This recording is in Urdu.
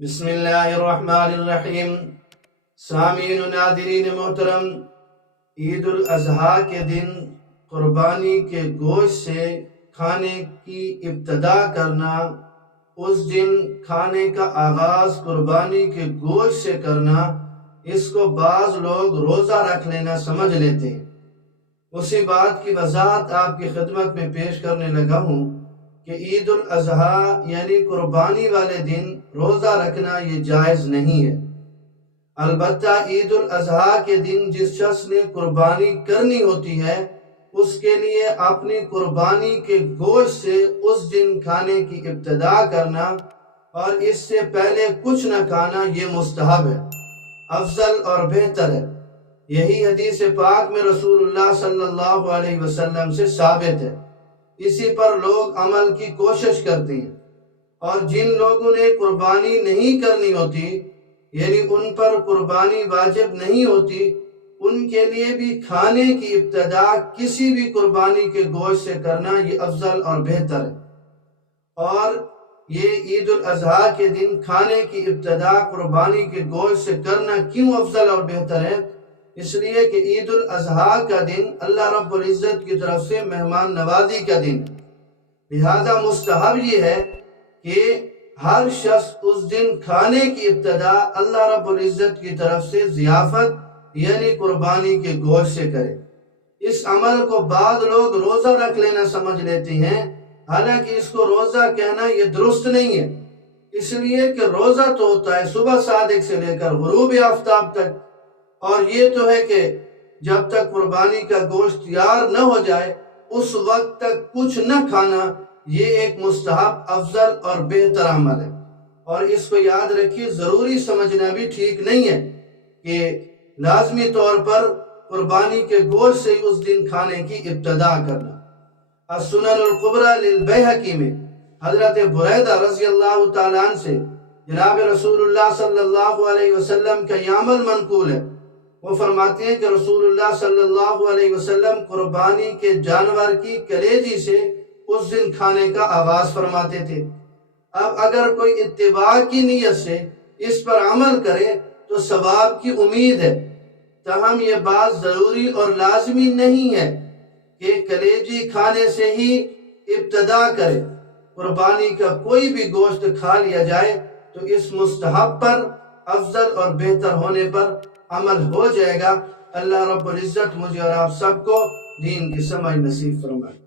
بسم اللہ الرحمن الرحیم۔ سامعین و ناظرین محترم، عید الاضحیٰ کے دن قربانی کے گوشت سے کھانے کی ابتدا کرنا، اس دن کھانے کا آغاز قربانی کے گوشت سے کرنا، اس کو بعض لوگ روزہ رکھ لینا سمجھ لیتے ہیں۔ اسی بات کی وضاحت آپ کی خدمت میں پیش کرنے لگا ہوں کہ عید الاضحیٰ یعنی قربانی والے دن روزہ رکھنا یہ جائز نہیں ہے۔ البتہ عید الاضحیٰ کے دن جس شخص نے قربانی کرنی ہوتی ہے، اس کے لیے اپنی قربانی کے گوشت سے اس دن کھانے کی ابتدا کرنا اور اس سے پہلے کچھ نہ کھانا یہ مستحب ہے، افضل اور بہتر ہے۔ یہی حدیث پاک میں رسول اللہ صلی اللہ علیہ وسلم سے ثابت ہے۔ اسی پر لوگ عمل کی کوشش کرتے ہیں، اور جن لوگوں نے قربانی نہیں کرنی ہوتی، یعنی ان پر قربانی واجب نہیں ہوتی، ان کے لیے بھی کھانے کی ابتدا کسی بھی قربانی کے گوشت سے کرنا یہ افضل اور بہتر ہے۔ اور یہ عید الاضحیٰ کے دن کھانے کی ابتدا قربانی کے گوشت سے کرنا کیوں افضل اور بہتر ہے؟ اس لیے کہ عید الاضحیٰ کا دن اللہ رب العزت کی طرف سے مہمان نوازی کا دن، لہذا مستحب یہ ہے کہ ہر شخص اس دن کھانے کی ابتدا اللہ رب العزت کی طرف سے ضیافت یعنی قربانی کے گوشت سے کرے۔ اس عمل کو بعض لوگ روزہ رکھ لینا سمجھ لیتے ہیں، حالانکہ اس کو روزہ کہنا یہ درست نہیں ہے، اس لیے کہ روزہ تو ہوتا ہے صبح صادق سے لے کر غروب آفتاب تک، اور یہ تو ہے کہ جب تک قربانی کا گوشت تیار نہ ہو جائے اس وقت تک کچھ نہ کھانا یہ ایک مستحب، افضل اور بہتر عمل ہے۔ اور اس کو یاد رکھیے، ضروری سمجھنا بھی ٹھیک نہیں ہے کہ لازمی طور پر قربانی کے گوشت سے اس دن کھانے کی ابتدا کرنا۔ السنن الکبریٰ للبیہقی میں حضرت بریدہ رضی اللہ تعالیٰ عنہ سے جناب رسول اللہ صلی اللہ علیہ وسلم کا یہ عمل منقول ہے۔ وہ فرماتے ہیں کہ رسول اللہ صلی اللہ علیہ وسلم قربانی کے جانور کی کلیجی سے اس دن کھانے کا آغاز فرماتے تھے۔ اب اگر کوئی اتباع کی نیت سے اس پر عمل کرے تو ثواب کی امید ہے، تاہم یہ بات ضروری اور لازمی نہیں ہے کہ کلیجی کھانے سے ہی ابتدا کرے۔ قربانی کا کوئی بھی گوشت کھا لیا جائے تو اس مستحب پر، افضل اور بہتر ہونے پر عمل ہو جائے گا۔ اللہ رب العزت مجھے اور آپ سب کو دین کی سمجھ نصیب فرمائے۔